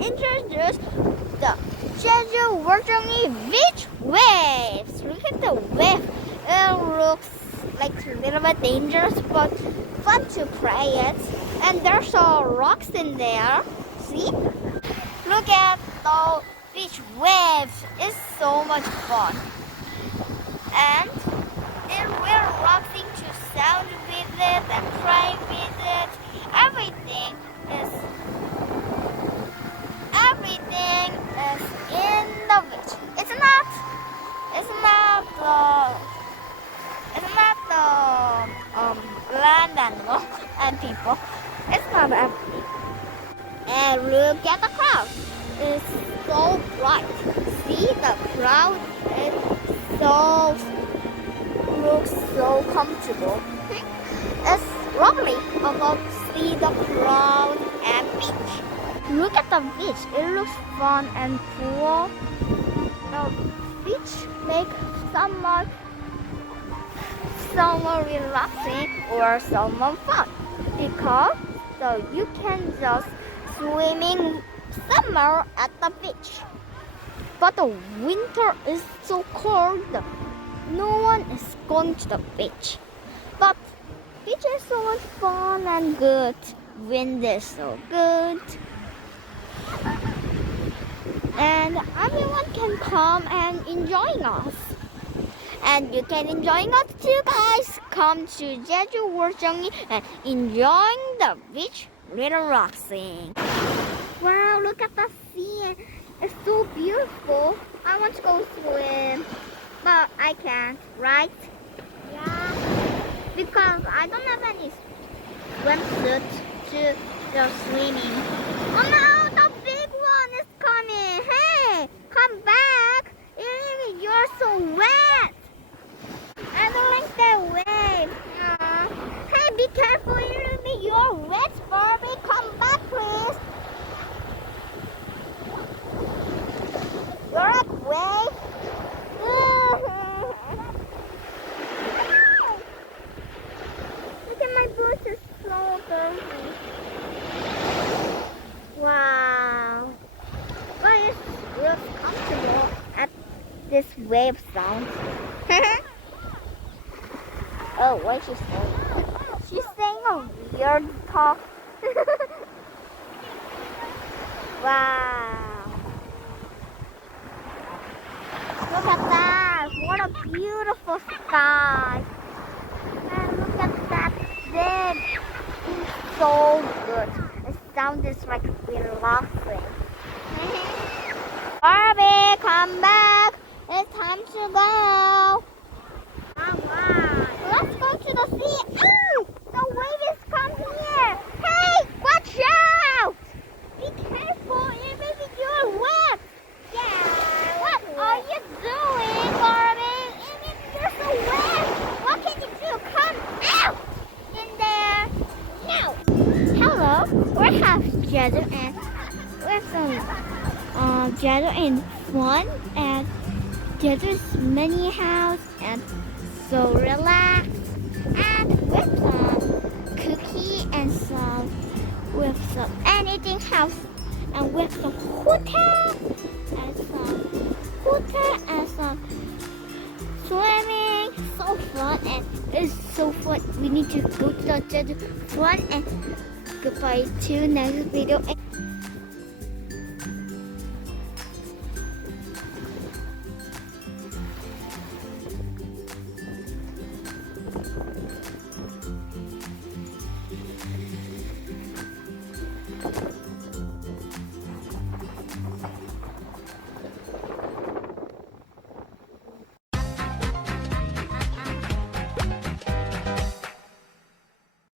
introduce the Jeju World beach waves. Look at the wave. It looks like a little bit dangerous, but fun to play it. And there's rocks in there. See? Look at the beach waves. It's so much fun. And it will rocking to sound with it and play with it. Everything is in the beach. It's not the land animal and people. It's not empty. And look at the crowd. It's so bright. See, the crowd is looks so comfortable. It's lovely about see the crowd and beach. Look at the beach. It looks fun and cool. The beach makes someone relaxing or someone fun because you can just swimming summer at the beach. But the winter is so cold. No one is going to the beach. But beach is so much fun and good. Wind is so good. And everyone can come and enjoy us. And you can enjoy us too, guys. Come to Jeju World and enjoying the beach relaxing. Wow, look at the sea. It's so beautiful. I want to go swim, but I can't, right? Yeah. Because I don't have any swimsuit to go swimming. Oh no, the big one is coming. Hey, come back. You're so wet. I don't like that wave. Hey, be careful. You're wet, Barbie. Come back, please. You're at wave. Look at my boots. It's so dirty. Wow. But it looks comfortable at this wave sound. Oh, what is she saying? She's saying a weird talk. Wow. Look at that. What a beautiful sky. And look at that big. It's so good. The sound is like relaxing. Barbie, come back. It's time to go. Alright. Let's go to the sea. Ooh, the waves come here. Hey, watch out. Be careful, even if you're wet. Yeah. What are you doing, Barbie? Even if you're so wet, what can you do? Come out in there. No. Hello, we have Jeju and we're some Jeju and fun and Jeju's mini house and so relaxed and with some cookie and with some anything house and with some hotel and some swimming. So fun and it's so fun. We need to go to the Jeju fun and goodbye to next video.